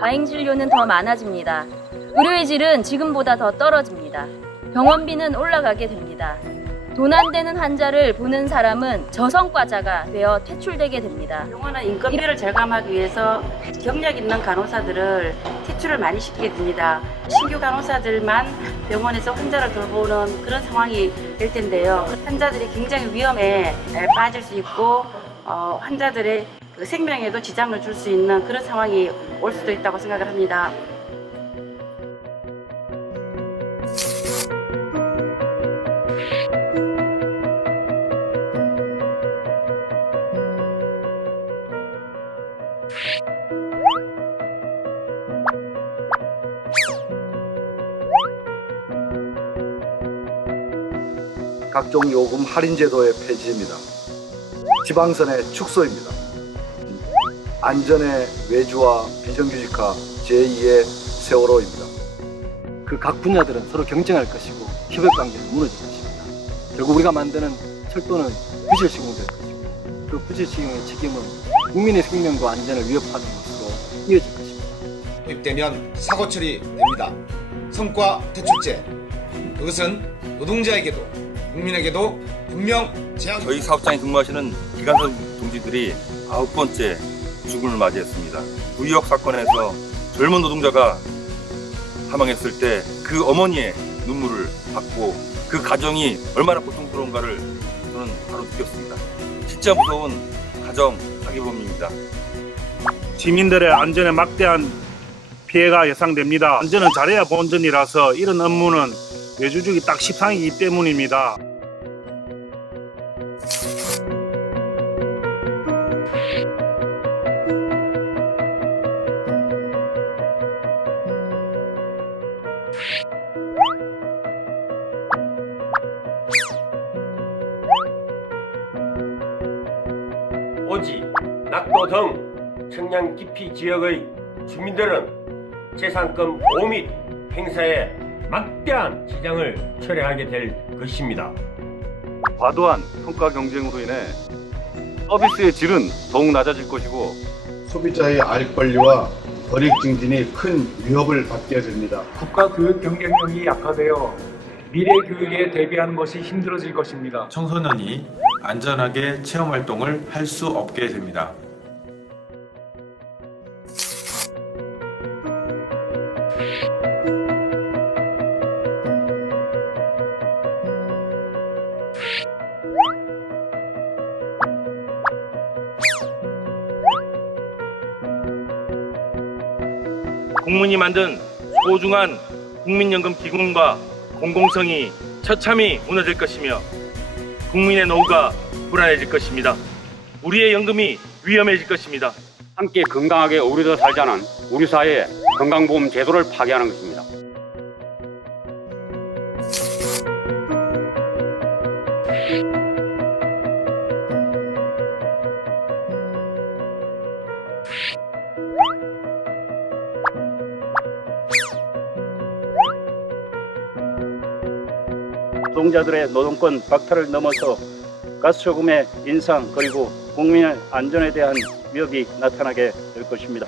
과잉 진료는 더 많아집니다. 의료의 질은 지금보다 더 떨어집니다. 병원비는 올라가게 됩니다. 돈 안 되는 환자를 보는 사람은 저성과자가 되어 퇴출되게 됩니다. 병원은 인건비를 절감하기 위해서 경력 있는 간호사들을 퇴출을 많이 시키게 됩니다. 신규 간호사들만 병원에서 환자를 돌보는 그런 상황이 될 텐데요. 환자들이 굉장히 위험에 빠질 수 있고 어, 환자들의 그 생명에도 지장을 줄 수 있는 그런 상황이 올 수도 있다고 생각을 합니다. 각종 요금 할인 제도의 폐지입니다. 지방선의 축소입니다. 안전의 외주화 비정규직화 제2의 세월호입니다. 그 각 분야들은 서로 경쟁할 것이고 협업 관계는 무너질 것입니다. 결국 우리가 만드는 철도는 부실 시공될 것이고 그 부실 시공의 책임은 국민의 생명과 안전을 위협하는 것으로 이어질 것입니다. 도입되면 사고 처리됩니다. 성과 퇴출제. 그것은 노동자에게도 국민에게도 분명 재앙. 저희 사업장에 근무하시는 기관선 동지들이 아홉 번째 죽음을 맞이했습니다. 구의역 사건에서 젊은 노동자가 사망했을 때 그 어머니의 눈물을 받고 그 가정이 얼마나 고통스러운가를 저는 바로 느꼈습니다. 진짜 무서운 가정 사기범입니다. 시민들의 안전에 막대한 피해가 예상됩니다. 안전은 잘해야 본전이라서 이런 업무는 외주주기 딱 10상이기 때문입니다. 오지, 낙도 등 청량 깊이 지역의 주민들은 재산권 보호 및 행사에 막대한 지장을 초래하게 될 것입니다. 과도한 성과 경쟁으로 인해 서비스의 질은 더욱 낮아질 것이고 소비자의 알 권리와 권익 증진이 큰 위협을 받게 됩니다. 국가 교육 경쟁력이 약화되어 미래 교육에 대비하는 것이 힘들어질 것입니다. 청소년이 안전하게 체험 활동을 할 수 없게 됩니다. 국민이 만든 소중한 국민연금 기금과 공공성이 처참히 무너질 것이며 국민의 노후가 불안해질 것입니다. 우리의 연금이 위험해질 것입니다. 함께 건강하게 어우러져 살자는 우리 사회의 건강보험 제도를 파괴하는 것입니다. 노동자들의 노동권 박탈을 넘어서 가스요금의 인상 그리고 국민의 안전에 대한 위협이 나타나게 될 것입니다.